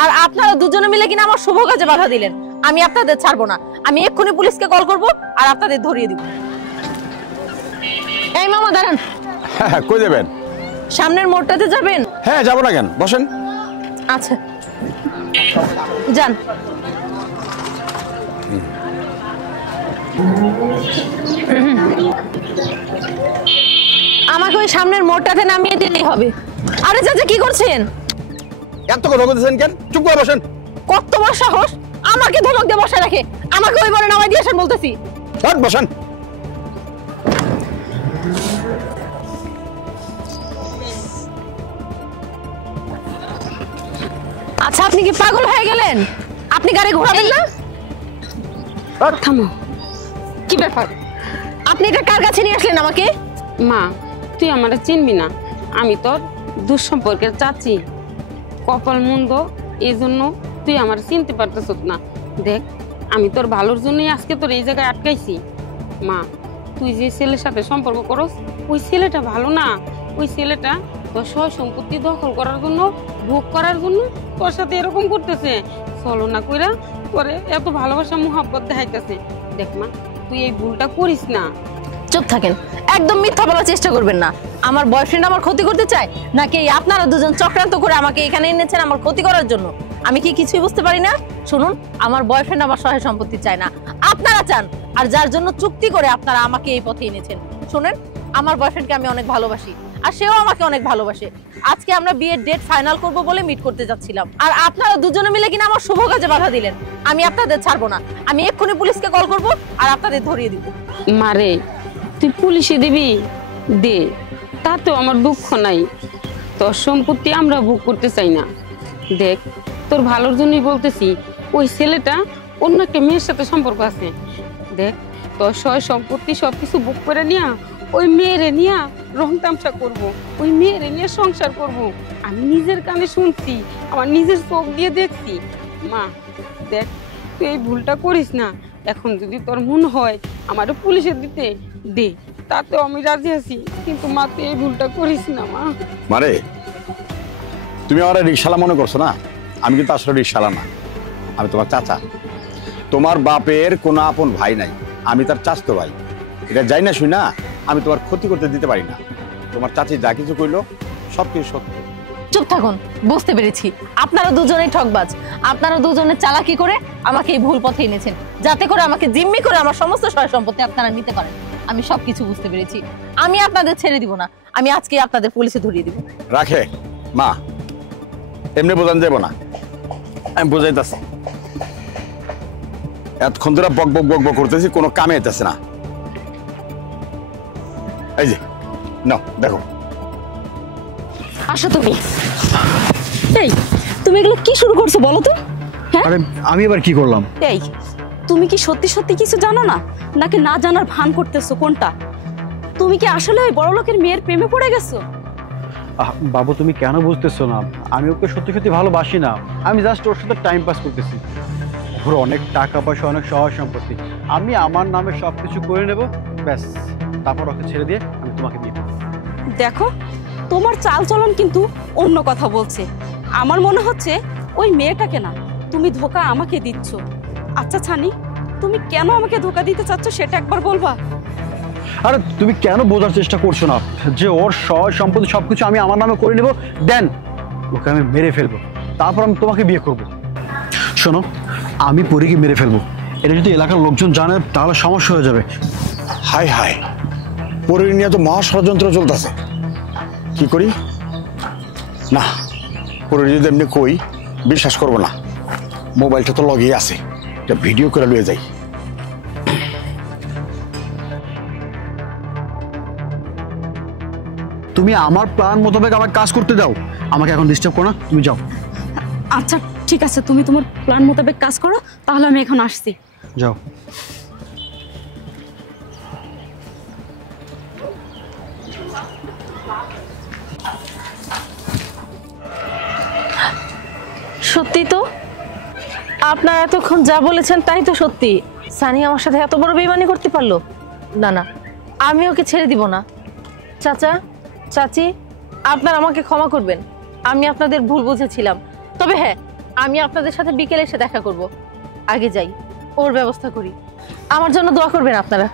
আর আপনারা দুজনে মিলে কিনা আমার শুভ কাজে বাধা দিলেন। আমি আপনাদের ছাড়বো না। আমি এক্ষুনি পুলিশকে কল করব আর আপনাদের ধরিয়ে দিব। এই মামা দাঁড়ান। হ্যাঁ, কই যাবেন? সামনের মোড়টাতে যাবেন? হ্যাঁ, যাবো না কেন, বসেন। আচ্ছা যান। আমাকে ওই সামনের মোড়টাতে নামিয়ে দিলেই হবে। আরে চাচা কি করছেন? এত কথা বলতেছেন কেন? চুপ করে বসেন। কত বড় সাহস আমাকে ধমক দিয়ে বসায় রাখে। আমাকে ওই বলে নামাই দিয়েছেন বলতেছি। বসেন। আচ্ছা আপনি কি পাগল হয়ে গেলেন? আপনি গাড়ি ঘোরাবেন না? থামো। কি ব্যাপার? আপনি এটা কার কাছে নিয়ে আসলেন আমাকে? মা, তুই আমারে চিনবি না। আমি তোর দুঃসম্পর্কের চাচি। কপাল মন্দ, এই জন্য তুই আমার চিনতে পারতেছ না। দেখ, আমি তোর ভালোর জন্যই আজকে তোর এই জায়গায় আটকাইছি। মা, তুই যে ছেলের সাথে সম্পর্ক করস, ওই ছেলেটা ভালো না। ওই ছেলেটা তোর সয় সম্পত্তি দখল করার জন্য, ভোগ করার জন্য তোর সাথে এরকম করতেছে। চলো না কইরা পরে এত ভালোবাসা মোহাব্বত দেখাইতেছে। দেখ মা, তুই এই ভুলটা করিস না। চুপ থাকেন, একদম মিথ্যা বলার চেষ্টা করবেন না। আমার বয়ফ্রেন্ড আমার ক্ষতি করতে চায় নাকি আপনারা দুজন চক্রান্ত করে আমাকে এখানে এনেছেন আমার ক্ষতি করার জন্য? আমি কি কিছুই বুঝতে পারি না? শুনুন, আমার বয়ফ্রেন্ড আমার সহায় সম্পত্তি চায় না, আপনারা চান। আর যার জন্য চুক্তি করে আপনারা আমাকে এই পথে এনেছেন। শুনেন, আমার বয়ফ্রেন্ডকে আমি অনেক ভালোবাসি আর সেও আমাকে অনেক ভালোবাসে। আজকে আমরা বিয়ের ডেট ফাইনাল করব বলে মিট করতে যাচ্ছিলাম, আর আপনারা দুজনে মিলে কিনা আমার শুভ কাজে বাধা দিলেন। আমি আপনাদের ছাড়বো না। আমি এক্ষুনি পুলিশকে কল করব আর আপনাদের ধরিয়ে দিব। মারে, তুই পুলিশে দিবি দে, তাতেও আমার দুঃখ নাই। তোর সম্পত্তি আমরা ভোগ করতে চাই না। দেখ, তোর ভালোর জন্যই বলতেছি, ওই ছেলেটা অন্য একটা মেয়ের সাথে সম্পর্ক আছে। দেখ, তোর সয় সম্পত্তি সবকিছু ভোগ করে নিয়া ওই মেয়েরে নিয়া রং তামসা করবো, ওই মেয়েরে নিয়ে সংসার করব। আমি নিজের কানে শুনছি, আমার নিজের চোখ দিয়ে দেখছি। মা দেখ, তুই এই ভুলটা করিস না। এখন যদি তোর মন হয় আমার পুলিশে দিতে দে, তাতেও আমি রাজি আছি, কিন্তু মা তুই এই ভুলটা করিস না। মা মানে তুমি আমার রিক্সালা মনে করছো না? আমি কিন্তু আসলে রিক্সালা না, আমি তোমার চাচা। তোমার বাপের কোনো আপন ভাই নাই, আমি তার চাচতো ভাই। এটা যাই না শুই না, আমি তোমার ক্ষতি করতে দিতে পারি না। তোমার চাচি যা কিছু কইলো সব কিছু সত্য। চুপ থাকুন, বুঝতে পেরেছি আপনারা দুজনেই ঠকবাজ। আপনারা দুজনে চালাকি করে আমাকে এই ভুল পথে এনেছেন, যাতে করে আমাকে জিম্মি করে আমার সমস্ত সয় সম্পত্তি আপনারা নিতে পারেন। আমি সবকিছু বুঝতে পেরেছি। আমি আপনাদের ছেড়ে দিব না। আমি আজকে আপনাদের পুলিশে ধরিয়ে দিব। রাখে মা, এমনি বোঝান যাবো না, আমি বোঝাইতেছি। এতক্ষণ ধরে বক বক বক বক করতেছি, কোনো কামে যেতেছে না। এই যে নাও দেখো। আসো তুমি। এই তুমি এগুলো কি শুরু করছো বলো তো? হ্যাঁ, আরে আমি এবার কি করলাম? এই তুমি কি সত্যি সত্যি কিছু জানো না, নাকি না জানার ভান করতেছো? কোনটা? তুমি কি আসলে ওই বড় লোকের মেয়ের প্রেমে পড়ে গেছো? বাবু, তুমি কেন বুঝতেছো না? আমি ওকে সত্যি সত্যি ভালোবাসি না। আমি জাস্ট ওর সাথে টাইম পাস করতেছি। ওর অনেক টাকা পয়সা, অনেক সহায় সম্পত্তি। আমি আমার নামে সবকিছু করে নেব, ব্যাস। তারপর ওকে ছেড়ে দিয়ে আমি তোমাকে বিয়ে করব। দেখো, তোমার চালচলন কিন্তু অন্য কথা বলছে। আমার মনে হচ্ছে ওই মেয়েটাকে না তুমি ধোকা আমাকে দিচ্ছ। আচ্ছা ছানি, তুমি কেন আমাকে ধোকা দিতে চাচ্ছ সেটা একবার বলবা? আরে তুমি কেন বোঝার চেষ্টা করছো না যে ওর সহায় সম্পত্তি সবকিছু আমি আমার নামে করে নেব, দেন ওকে আমি মেরে ফেলবো, তারপর আমি তোমাকে বিয়ে করব। শোনো, আমি পরীকে মেরে ফেলবো। এটা যদি এলাকার লোকজন জানে তাহলে সমস্যা হয়ে যাবে। হাই হাই, পরে নিয়ে তো মহা ষড়যন্ত্র চলতেছে। কি করি? না, পরে যদি এমনি কই বিশ্বাস করবো না। মোবাইলটা তো লগেই আছে, এটা ভিডিও করে লয়ে যাই। তুমি আমার প্ল্যান মোতাবেক আমার কাজ করতে দাও, আমাকে এখন ডিস্টার্ব করো না, তুমি যাও। আচ্ছা ঠিক আছে, তুমি তোমার প্ল্যান মোতাবেক কাজ করো, তাহলে আমি এখন আসছি। যাও। সত্যি তো, আপনারা এতক্ষণ যা বলেছেন তাই তো সত্যি। সানি আমার সাথে এত বড় বেইমানি করতে পারলো? না না, আমি ওকে ছেড়ে দিব না। চাচা, চাচি, আপনারা আমাকে ক্ষমা করবেন। আমি আপনাদের ভুল বুঝেছিলাম। তবে হ্যাঁ, আমি আপনাদের সাথে বিকেলে এসে দেখা করব। আগে যাই, ওর ব্যবস্থা করি। আমার জন্য দোয়া করবেন আপনারা।